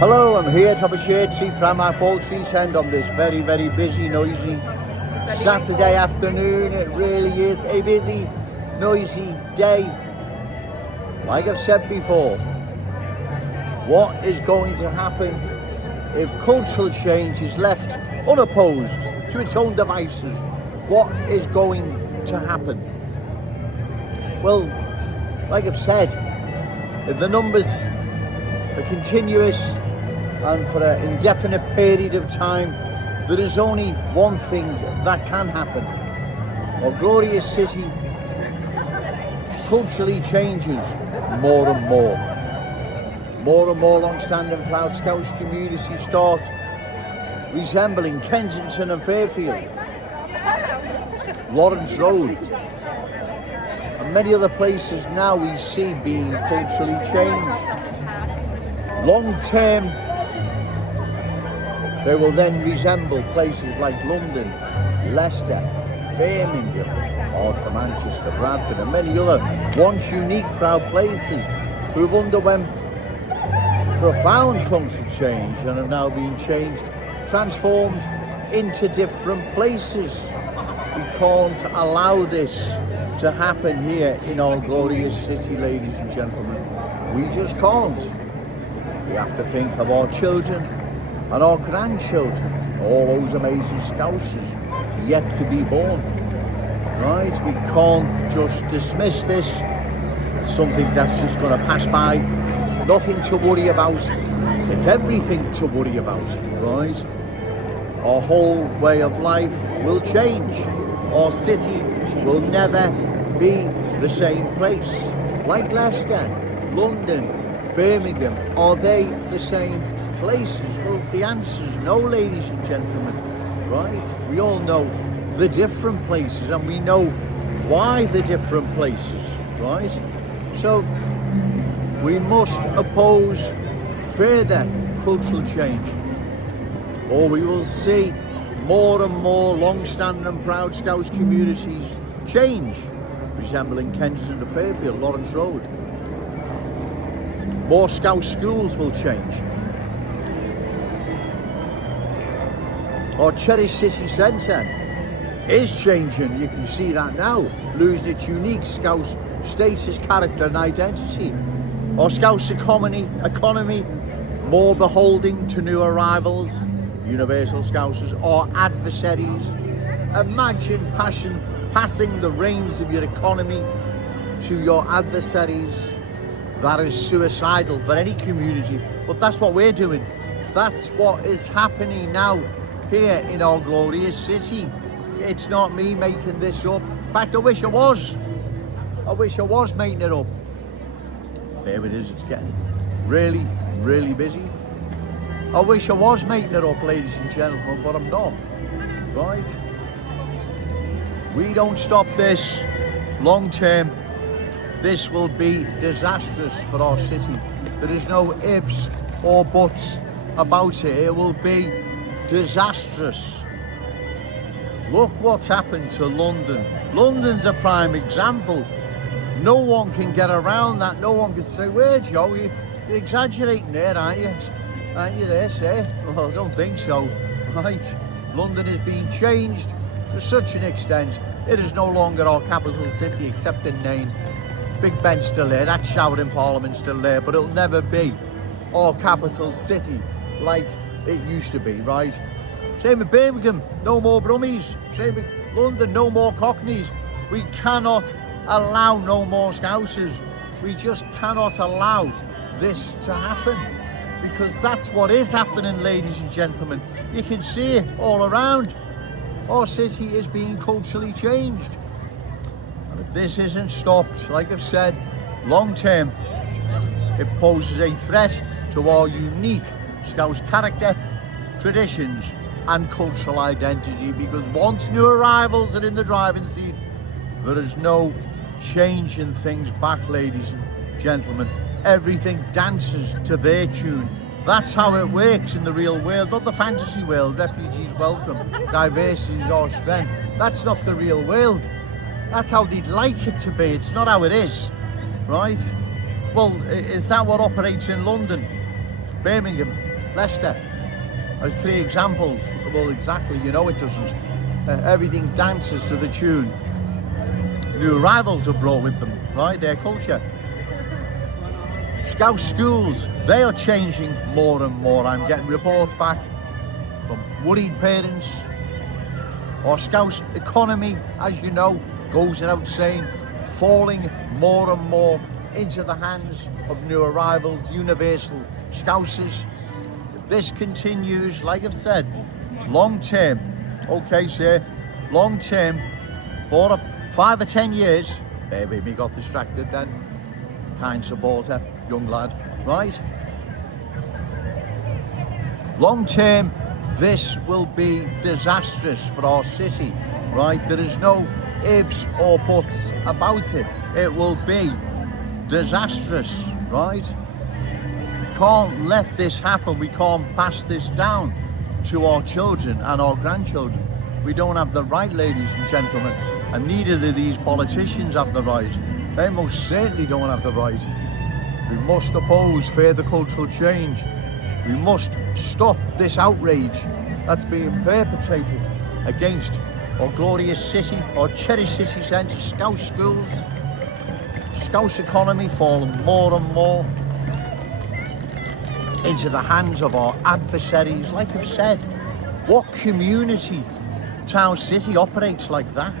Hello, I'm here top of Chertsey, Primark Baltrees End on this very, very busy, noisy Saturday afternoon. It really is a busy, noisy day. Like I've said before, what is going to happen if cultural change is left unopposed to its own devices? What is going to happen? Well, like I've said, if the numbers are continuous and for an indefinite period of time, there is only one thing that can happen. Our glorious city culturally changes more and more. More and more long-standing proud Scouts communities start resembling Kensington and Fairfield, Lawrence Road, and many other places now we see being culturally changed. Long term, they will then resemble places like London, Leicester, Birmingham, or to Manchester, Bradford, and many other once unique proud places who've underwent profound cultural change and have now been changed, transformed into different places. We can't allow this to happen here in our glorious city, ladies and gentlemen. We just can't. We have to think of our children and our grandchildren, all those amazing Scousers yet to be born. Right? We can't just dismiss this as something that's just going to pass by. Nothing to worry about. It's everything to worry about, right? Our whole way of life will change. Our city will never be the same place. Like Leicester, London, Birmingham, are they the same places? Well, the answer is no, ladies and gentlemen, right? We all know the different places and we know why the different places, right? So we must oppose further cultural change, or we will see more and more long-standing and proud Scouts communities change, resembling Kensington and Fairfield, Lawrence Road. More Scout schools will change. Our Cherished city centre is changing, you can see that now, losing its unique Scout status, character and identity. Our Scouts economy more beholden to new arrivals, universal Scousers, or adversaries. Imagine passing the reins of your economy to your adversaries. That is suicidal for any community, but that's what we're doing. That's what is happening now here in our glorious city. It's not me making this up. In fact, I wish I was. I wish I was making it up. There it is, it's getting really, really busy. I wish I was making it up, ladies and gentlemen, but I'm not, right? We don't stop this long term, this will be disastrous for our city. There is no ifs or buts about it. It will be disastrous. Look what's happened to London. London's a prime example. No one can get around that. No one can say, "Where, Joe? You're exaggerating there, aren't you? Aren't you there, sir?" Well, I don't think so. Right? London is being changed to such an extent. It is no longer our capital city, except in name. Big Ben's still there, that shower in Parliament's still there, but it'll never be our capital city like it used to be, right? Same with Birmingham, no more Brummies. Same with London, no more Cockneys. We cannot allow no more Scousers. We just cannot allow this to happen, because that's what is happening, ladies and gentlemen. You can see it all around. Our city is being culturally changed. And if this isn't stopped, like I've said, long term, it poses a threat to our unique Scouse character, traditions and cultural identity, because once new arrivals are in the driving seat, there is no changing things back, ladies and gentlemen. Everything dances to their tune. That's how it works in the real world, not the fantasy world. Refugees welcome, diversity is our strength. That's not the real world. That's how they'd like it to be. It's not how it is, right? Well, is that what operates in London, Birmingham, Leicester. There's 3 examples. Well, exactly, you know it doesn't. Everything dances to the tune. New arrivals are brought with them, right? Their culture. Scout schools, they are changing more and more. I'm getting reports back from worried parents. Our Scout economy, as you know, goes without saying, falling more and more into the hands of new arrivals, universal Scousers. If this continues, like I've said, long term, okay sir, long term, 5 or 10 years, maybe we got distracted then, kind supporter, young lad, right? Long term, this will be disastrous for our city, right? There is no ifs or buts about it. It will be disastrous, right? We can't let this happen. We can't pass this down to our children and our grandchildren. We don't have the right, ladies and gentlemen, and neither do these politicians have the right. They most certainly don't have the right. We must oppose further cultural change. We must stop this outrage that's being perpetrated against our glorious city, our cherished city centre, Scout schools, Scout economy falling more and more into the hands of our adversaries. Like I've said, what community, town, city operates like that?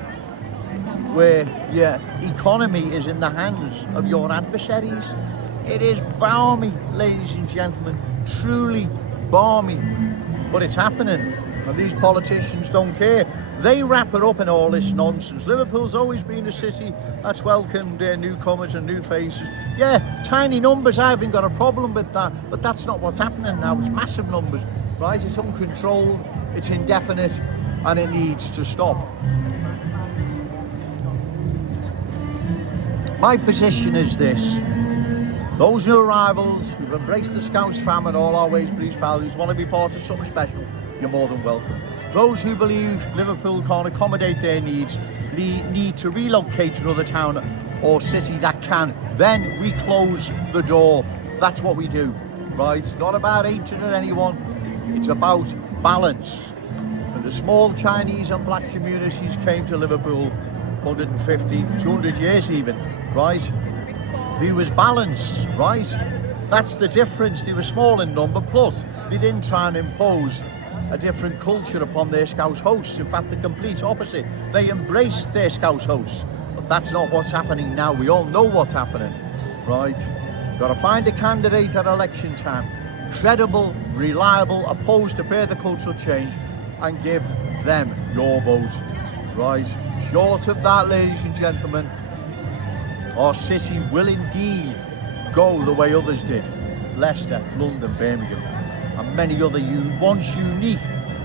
Where your economy is in the hands of your adversaries? It is balmy, ladies and gentlemen, truly balmy, but it's happening, and these politicians don't care. They wrap it up in all this nonsense. Liverpool's always been a city that's welcomed newcomers and new faces. Yeah, tiny numbers, I haven't got a problem with that, but that's not what's happening now. It's massive numbers, right? It's uncontrolled, it's indefinite, and it needs to stop. My position is this: those new arrivals who've embraced the Scouts fam and all our ways, beliefs, values, want to be part of something special, you're more than welcome. Those who believe Liverpool can't accommodate their needs, need to relocate to another town or city that can, then we close the door. That's what we do, right? It's not about hatred of anyone, it's about balance. When the small Chinese and black communities came to Liverpool 150, 200 years even, right? There was balance, right? That's the difference. They were small in number, plus they didn't try and impose a different culture upon their Scout hosts. In fact, the complete opposite. They embraced their Scout hosts. But that's not what's happening now. We all know what's happening, right? Got to find a candidate at election time, credible, reliable, opposed to further cultural change, and give them your vote, right? Short of that, ladies and gentlemen, our city will indeed go the way others did. Leicester, London, Birmingham, and many other once unique,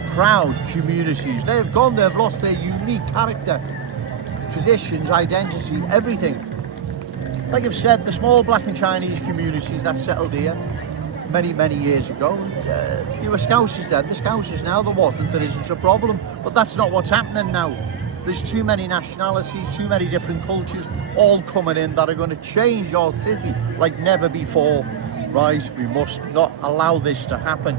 proud communities. They've gone, they've lost their unique character, traditions, identity, everything. Like I've said, the small black and Chinese communities that settled here many, many years ago, there were Scousers then. The Scousers now, there wasn't, there isn't a problem. But that's not what's happening now. There's too many nationalities, too many different cultures, all coming in that are going to change our city like never before, right? We must not allow this to happen.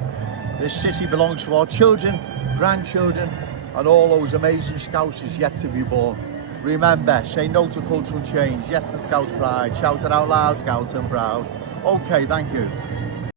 This city belongs to our children, grandchildren, and all those amazing Scousers yet to be born. Remember, say no to cultural change. Yes, the Scouts pride. Shout it out loud, Scouts and proud. Okay, thank you.